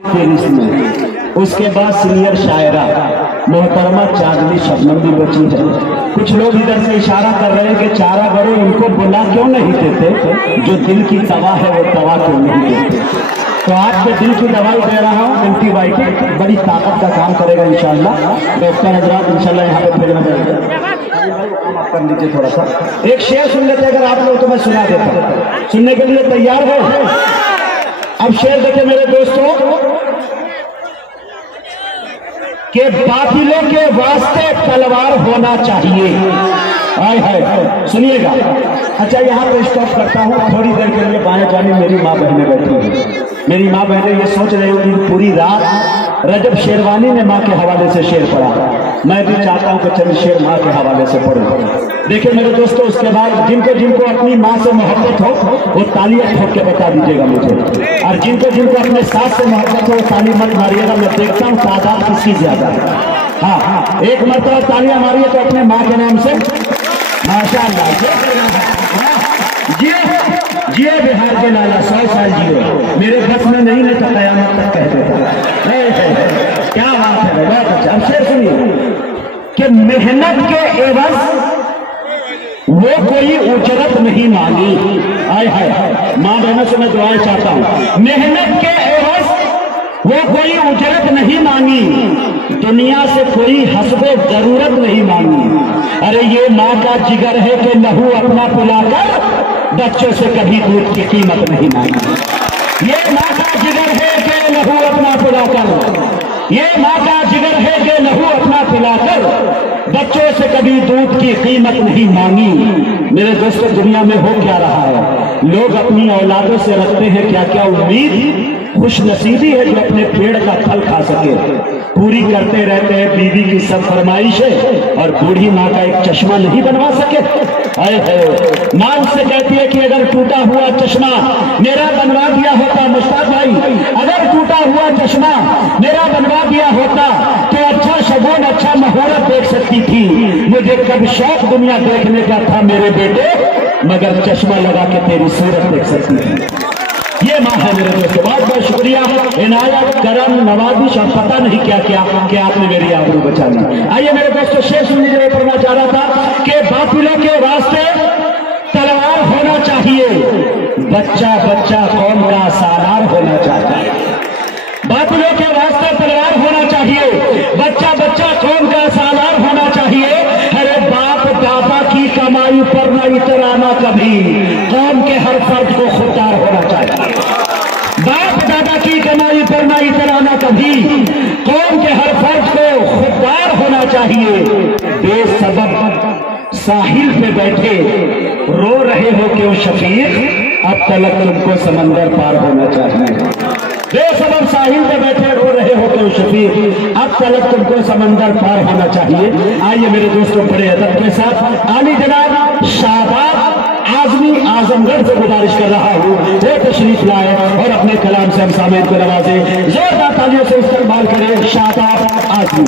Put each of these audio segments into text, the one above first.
में। उसके बाद सीनियर शायरा मोहतरमा चांदनी शबनम भी बची है। कुछ लोग इधर से इशारा कर रहे हैं कि चारा गरो इनको बुला क्यों नहीं देते, जो दिल की दवा है वो दवा क्यों नहीं देते। तो आपके दिल की दवाई दे रहा हूँ, एंटीबायोटिक बड़ी ताकत का काम करेगा इंशाल्लाह। डॉक्टर हजरात इंशाल्लाह यहाँ पे फिर आप कर लीजिए थोड़ा सा। एक शेर सुन लेते अगर आप लोग, तो मैं सुना देता। सुनने के लिए तैयार हो? अब शेर देखे मेरे दोस्तों कि बातिलों के वास्ते तलवार होना चाहिए। हाय हाय, सुनिएगा। अच्छा यहाँ पे स्टॉप करता हूँ थोड़ी देर के लिए। बाएं जाने मेरी माँ बहनें बैठी हुई। मेरी माँ बहनें ये सोच रही होगी पूरी रात रजब शेरवानी ने माँ के हवाले से शेर पढ़ा, मैं भी चाहता हूँ कि चंद शेर माँ के हवाले से पढ़ूं। देखिए मेरे दोस्तों, उसके बाद जिनको जिनको अपनी माँ से मोहब्बत हो वो तालियां ठोक के बता दीजिएगा मुझे, और जिनको जिनको अपने साथ से मोहब्बत हो वो ताली मत मारिएगा। मैं देखता हूँ तादाद किसकी ज्यादा है। हाँ, एक मरतबा तालियां मारिए तो अपने माँ के नाम से। माशाअल्लाह, जियो बिहार के लाला, 100 साल जियो। मेरे बस में नहीं ले तो कयामत तक कह देता। क्या बात है, बहुत अच्छा। अब शेर सुनिए कि मेहनत के एवज वो कोई उजरत नहीं मांगी। हाय हाय, माँ बहनों से मैं दुआएं चाहता हूँ। मेहनत के एवज वो कोई उजरत नहीं मांगी, दुनिया से कोई हस्बे जरूरत नहीं मांगी। अरे ये माँ का जिगर है कि लहू अपना पिलाकर बच्चों से कभी दूध की कीमत नहीं मांगी। ये माँ का जिगर है कि लहू अपना पिलाकर, ये माँ का जिगर है कि लहू अपना पिलाकर बच्चों से कभी दूध की कीमत नहीं मांगी। मेरे दोस्तों, दुनिया में हो क्या रहा है? लोग अपनी औलादों से रखते हैं क्या क्या उम्मीद, खुश नसीबी है जो अपने पेड़ का फल खा सके। पूरी करते रहते हैं बीवी की सब फरमाइशें और बूढ़ी माँ का एक चश्मा नहीं बनवा सके। माँ उससे कहती है कि अगर टूटा हुआ चश्मा मेरा बनवा दिया होता मुश्ताक भाई, अगर टूटा हुआ चश्मा मेरा बनवा दिया होता तो अच्छा शगुन, अच्छा मुहूर्त देख सकती थी। मुझे कब शौक दुनिया देखने का था मेरे बेटे, मगर चश्मा लगा के तेरी सूरत देख सकती थी। ये माँ है मेरे दोस्तों। बहुत बहुत शुक्रिया, इनायत, करम, नवाजिश और पता नहीं क्या क्या कि आपने मेरी आबरू बचा ली। आइए मेरे दोस्तों, शेर सुन लीजिए। पढ़ना चाह रहा था कि बातिलों के वास्ते तलवार होना चाहिए, बच्चा बच्चा कौम का सालार होना चाहिए। बातिलों के वास्ते तलवार होना चाहिए, बच्चा बच्चा कौम का सालार होना चाहिए। अरे बाप दादा की कमाई पर न इतराना कभी, कौम के हर फर्द को खुददार होना चाहिए। बाप दादा की कमाई पर न इतराना कभी, कौम के हर फर्द को खुददार होना चाहिए। बेसबब साहिल पे बैठे रो रहे हो क्यों शफीक, अब तलक तुमको समंदर पार होना चाहिए। बेसबब साहिल पे बैठे रो रहे हो क्यों शफीक, अब तलक तुमको समंदर पार होना चाहिए। आइए मेरे दोस्तों, बड़े अदब के साथ आली जनाब शाहबाब आजमी आजमगढ़ से गुजारिश कर रहा हूँ वो तशरीफ लाए और अपने कलाम से हम सामने को नवाजे। जोरदार तालियों से इस्तेमाल करें शाहबाब आजमी।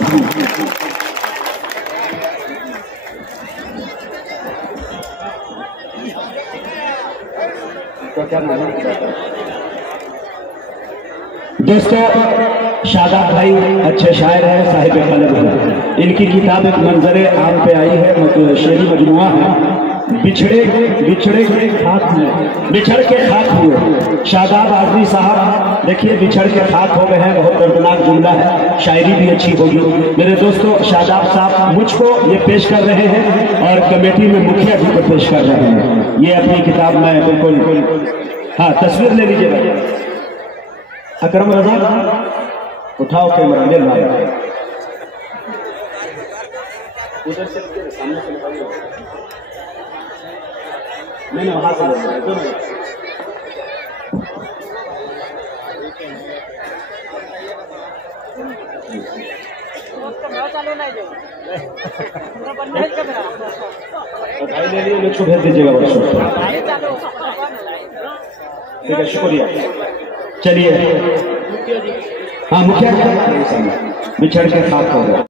दोस्तों, शादाब भाई अच्छे शायर हैं, साहिब कलम हैं। इनकी किताब एक मंजरे आम पे आई है, शेरी मजमुआ है। बिछड़े के खाक में, बिछड़ के खाक हुए। शादाब आजमी साहब देखिए बिछड़ के खाक हो गए हैं, बहुत दर्दनाक जुमला है, शायरी भी अच्छी होगी। मेरे दोस्तों, शादाब साहब मुझको ये पेश कर रहे हैं और कमेटी में मुखिया जी को पेश कर रहे हैं। ये अपनी किताब में बिल्कुल, हाँ तस्वीर ले लीजिएगा। अकरम रजा उठाओ कैमरा, ले लो उधर से सामने से निकालिए। मैंने वहां से भाई ले लिए, लोग भेज दीजिएगा वर्कशॉप। ठीक है, शुक्रिया। चलिए, हाँ मुखिया बिछड़ के खाक हो गया।